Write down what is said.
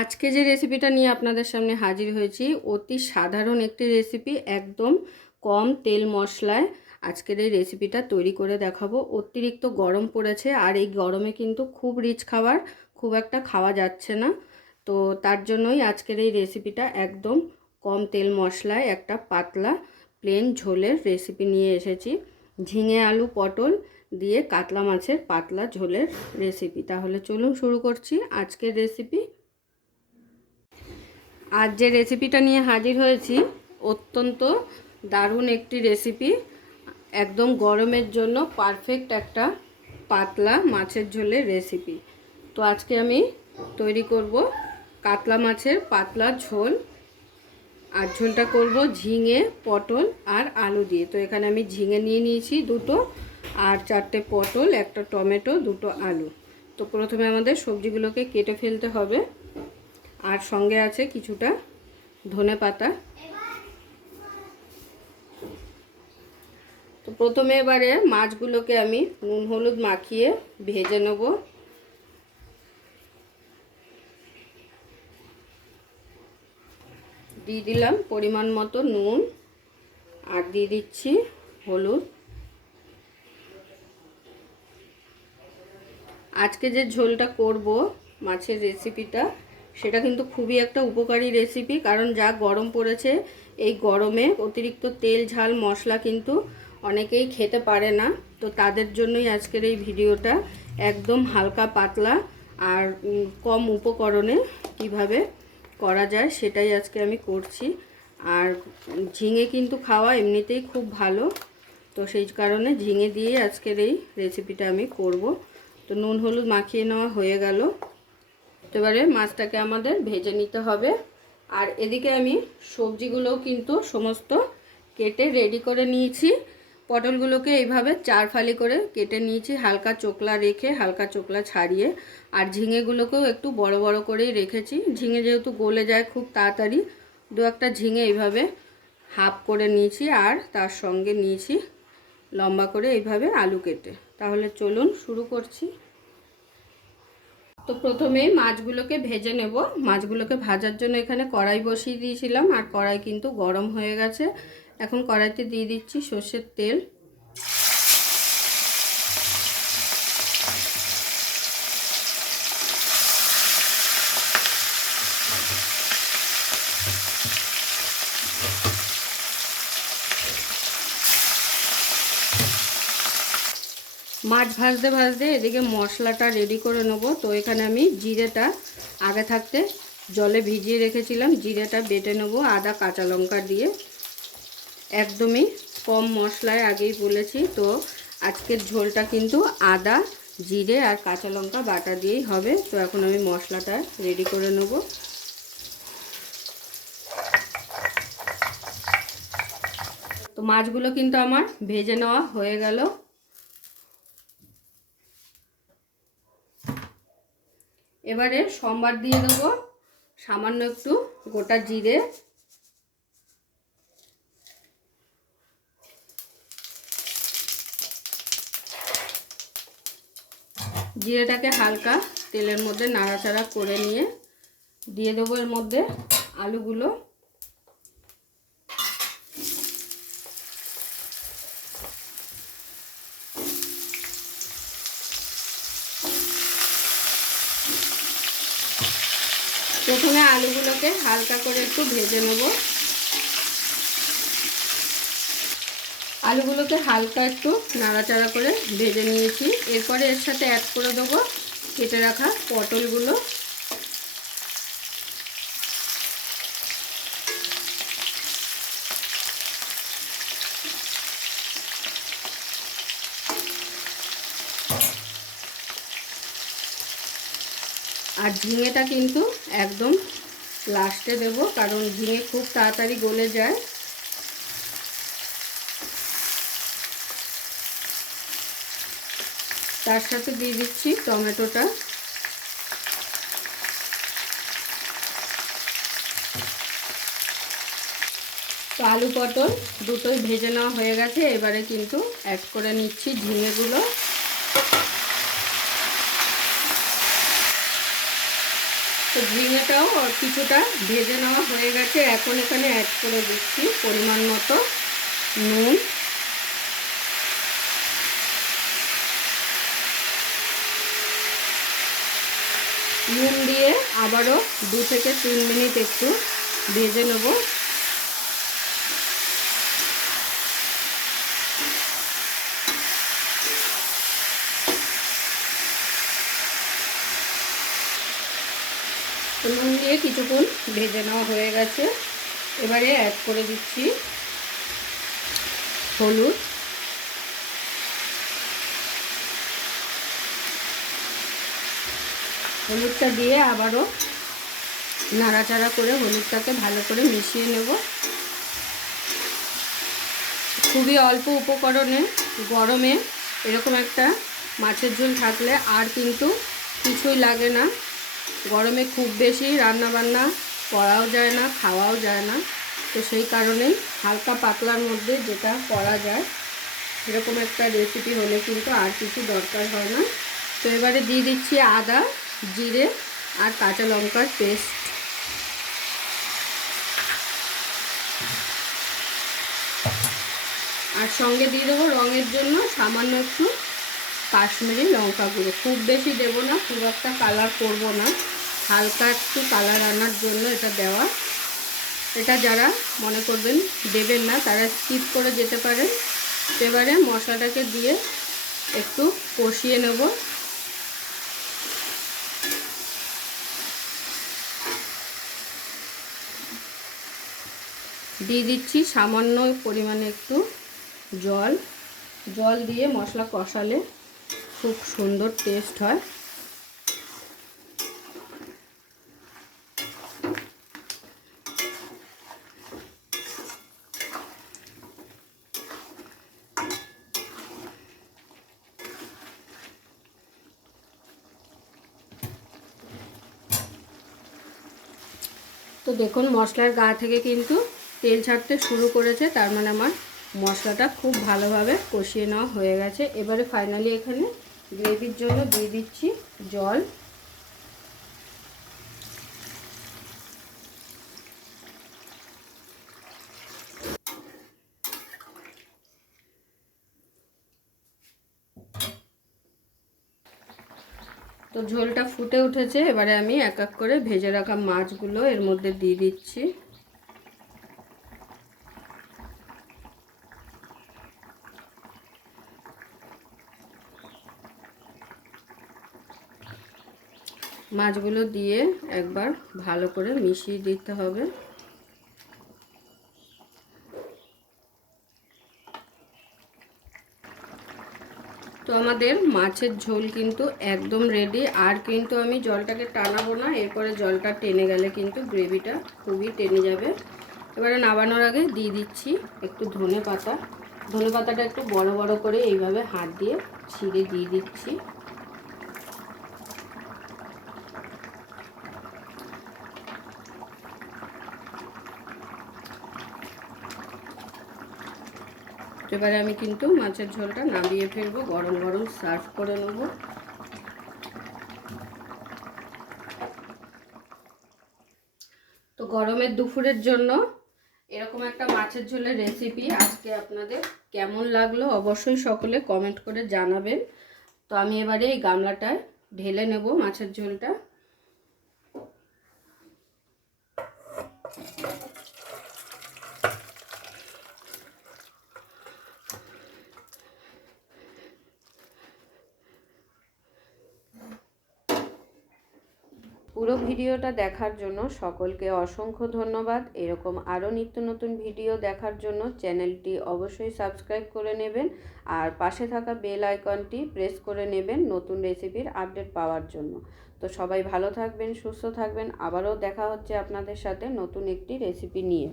আজকে যে রেসিপিটা নিয়ে আপনাদের সামনে হাজির হয়েছি অতি সাধারণ একটি রেসিপি, একদম কম তেল মশলায় আজকের এই রেসিপিটা তৈরি করে দেখাবো। অতিরিক্ত গরম পড়েছে আর এই গরমে কিন্তু খুব রিচ খাবার খুব একটা খাওয়া যাচ্ছে না, তো তার জন্যই আজকের এই রেসিপিটা একদম কম তেল মশলায় একটা পাতলা প্লেন ঝোলের রেসিপি নিয়ে এসেছি। ঝিঙে আলু পটল দিয়ে কাতলা মাছের পাতলা ঝোলের রেসিপি। তাহলে চলুন শুরু করছি আজকের রেসিপি। আজ যে রেসিপিটা নিয়ে হাজির হয়েছি অত্যন্ত দারুণ একটি রেসিপি, একদম গরমের জন্য পারফেক্ট একটা পাতলা মাছের ঝোলের রেসিপি। তো আজকে আমি তৈরি করব কাতলা মাছের পাতলা ঝোল, আর ঝোলটা করব ঝিঙে পটল আর আলু দিয়ে। তো এখানে আমি ঝিঙে নিয়ে নিয়েছি দুটো, আর 4টে পটল, একটা টমেটো, দুটো আলু। তো প্রথমে আমাদের সবজিগুলোকে কেটে ফেলতে হবে, আর সঙ্গে আছে কিছুটা ধনেপাতা। তো প্রথমে এবারে মাছগুলোকে আমি নুন হলুদ মাখিয়ে ভেজে নেব। দিয়ে দিলাম পরিমাণ মতো নুন, আর দিয়ে দিচ্ছি হলুদ। আজকে যে ঝোলটা করব মাছের রেসিপিটা, সেটা কিন্তু খুবই একটা উপকারী রেসিপি, কারণ যা গরম পড়েছে এই গরমে অতিরিক্ত তেল ঝাল মশলা কিন্তু অনেকেই খেতে পারে না। তো তাদের জন্যই আজকের এই ভিডিওটা, একদম হালকা পাতলা আর কম উপকরণে কিভাবে করা যায় সেটাই আজকে আমি করছি। আর ঝিঙে কিন্তু খাওয়া এমনিতেই খুব ভালো, তো সেই কারণে ঝিঙে দিয়ে আজকের এই রেসিপিটা আমি করব। তো নুন হলুদ মাখিয়ে নেওয়া হয়ে গেল। তো এবারে মাছটাকে আমাদের ভেজে নিতে হবে। আর এদিকে আমি সবজিগুলোও কিন্তু সমস্ত কেটে রেডি করে নিয়েছি। পটলগুলোকে এইভাবে 4 ফালি করে কেটে নিয়েছি, হালকা চোকলা রেখে, হালকা চোকলা ছাড়িয়ে। আর ঝিঙেগুলোকেও একটু বড় বড় করেই রেখেছি। ঝিঙে যেহেতু গলে যায় খুব তাড়াতাড়ি, দু একটা ঝিঙে এইভাবে হাফ করে নিয়েছি, আর তার সঙ্গে নিয়েছি লম্বা করে এইভাবে আলু কেটে। তাহলে চলুন শুরু করছি। তো প্রথমেই মাছগুলোকে ভেজে নেব। মাছগুলোকে ভাজার জন্য এখানে কড়াই বসিয়ে দিয়েছিলাম, আর কড়াই কিন্তু গরম হয়ে গেছে। এখন কড়াইতে দিয়ে দিচ্ছি সর্ষের তেল। মাছ ভাজতে ভাজতে এদিকে মশলাটা রেডি করে নেব। তো এখানে আমি জিরেটা আগে থাকতে জলে ভিজিয়ে রেখেছিলাম, জিরেটা বেটে নেব আদা কাঁচা লঙ্কা দিয়ে। একদমই কম মশলায় আগেই বলেছি, তো আজকের ঝোলটা কিন্তু আদা জিরে আর কাঁচা লঙ্কা বাটা দিয়েই হবে। তো এখন আমি মশলাটা রেডি করে নেব। তো মাছগুলো কিন্তু আমার ভেজে নেওয়া হয়ে গেল। এবারে সম্বার দিয়ে দেবো সামান্য একটু গোটা জিরে, জিরেটাকে হালকা তেলের মধ্যে নাড়াচাড়া করে নিয়ে দিয়ে দেবো এর মধ্যে আলুগুলো। প্রথমে আলুগুলোকে হালকা করে একটু ভেজে নেব। আলুগুলোকে হালকা একটু নাড়াচাড়া করে ভেজে নিয়েছি। এরপরে এর সাথে অ্যাড করে দেবো কেটে রাখা পটলগুলো। আর ঝিঙেটা কিন্তু একদম লাস্টে দেব, কারণ ঝিঙে খুব তাড়াতাড়ি গলে যায়। তার সাথে দিয়ে দিচ্ছি টমেটোটা। তো আলু পটল দুটোই ভেজে নেওয়া হয়ে গেছে। এবারে কিন্তু অ্যাড করে নিচ্ছি ঝিঙেগুলো। তো ঝিঙেটাও কিছুটা ভেজে নেওয়া হয়ে গেছে। এখন এখানে অ্যাড করে দিচ্ছি পরিমাণ মতো নুন, নুন দিয়ে আবারও 2 থেকে 3 মিনিট একটু ভেজে নেব। নুন দিয়ে কিছুক্ষণ ভেজে নেওয়া হয়ে গেছে। এবারে অ্যাড করে দিচ্ছি হলুদ, হলুদটা দিয়ে আবারও নাড়াচাড়া করে হলুদটাকে ভালো করে মিশিয়ে নেব। খুবই অল্প উপকরণে গরমে এরকম একটা মাছের ঝোল থাকলে আর কিন্তু কিছুই লাগে না। গরমে খুব বেশি রান্নাবান্না করাও যায় না, খাওয়াও যায় না। তো সেই কারণেই হালকা পাতলার মধ্যে যেটা করা যায় এরকম একটা রেসিপি হলে কিন্তু আর কিছু দরকার হয় না। তো এবারে দিয়ে দিচ্ছি আদা, জিরে আর কাঁচা লঙ্কার পেস্ট। আর সঙ্গে দিয়ে দেবো রঙের জন্য সামান্য একটু কাশ্মীরি লঙ্কা গুঁড়ো। খুব বেশি দেবো না, খুব একটা কালার করবো না, হালকা একটু কালার আনার জন্য এটা দেওয়া। এটা যারা মনে করবেন দেবেন না তারা স্কিপ করে যেতে পারেন। এবারে মশলাটাকে দিয়ে একটু কষিয়ে নেব। দিয়ে দিচ্ছি সামান্য পরিমাণে একটু জল। জল দিয়ে মশলা কষালে খুব সুন্দর টেস্ট হয়। তো দেখুন মশলার গা থেকে কিন্তু তেল ছাড়তে শুরু করেছে, তার মানে আমার মশলাটা খুব ভালোভাবে কষিয়ে নেওয়া হয়ে গেছে। এবারে ফাইনালি এখানে গ্রেভির জন্য দিয়ে দিচ্ছি জল। তো ঝোলটা ফুটে উঠেছে। এবারে আমি এক এক করে ভেজে রাখা মাছগুলো এর মধ্যে দিয়ে দিচ্ছি। মাছগুলো দিয়ে একবার ভালো করে মিশিয়ে দিতে হবে। তো আমাদের মাছের ঝোল কিন্তু একদম রেডি। আর কিন্তু আমি জলটাকে টানাবো না, এরপরে জলটা টেনে গেলে কিন্তু গ্রেভিটা খুবই টেনে যাবে। এবারে নামানোর আগে দিয়ে দিচ্ছি একটু ধনে পাতা। ধনে পাতাটা একটু বড় বড় করে এইভাবে হাত দিয়ে ছিঁড়ে দিয়ে দিচ্ছি। এবারে আমি কিন্তু মাছের ঝোলটা নামিয়ে ফেলবো, গরম গরম সার্ভ করে নেব। তো গরমের দুপুরের জন্য এরকম একটা মাছের ঝোলের রেসিপি আজকে আপনাদের কেমন লাগলো অবশ্যই সকলে কমেন্ট করে জানাবেন। তো আমি এবারে এই গামলাটায় ঢেলে নেব মাছের ঝোলটা। পুরো ভিডিওটা দেখার জন্য সকলকে অসংখ্য ধন্যবাদ। এরকম আরও নিত্য নতুন ভিডিও দেখার জন্য চ্যানেলটি অবশ্যই সাবস্ক্রাইব করে নেবেন আর পাশে থাকা বেল আইকনটি প্রেস করে নেবেন নতুন রেসিপির আপডেট পাওয়ার জন্য। তো সবাই ভালো থাকবেন, সুস্থ থাকবেন। আবারও দেখা হচ্ছে আপনাদের সাথে নতুন একটি রেসিপি নিয়ে।